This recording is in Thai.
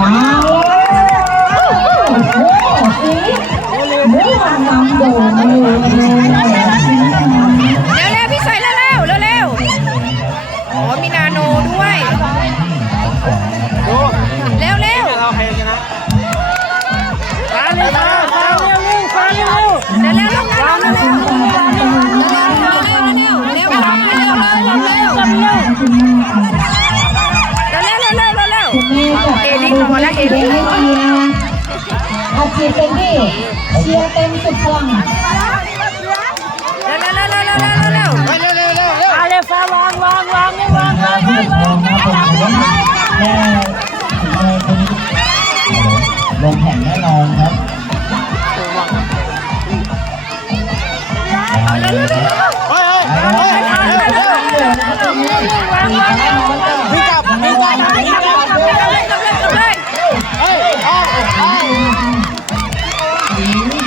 มาแล้วเมื่อนำโด่งเลยเร็วพี่ใส่เร็วโอ้มีนาโนด้วยเร็วเราใครชนะฟ้าเร็วเอลิมาแล้วเอลิอาชีพเต็มที่เชียร์เต็มสุดพลังอะไรฟ้าวางไม่วางลงแข่งแน่นอนครับพี่กลับ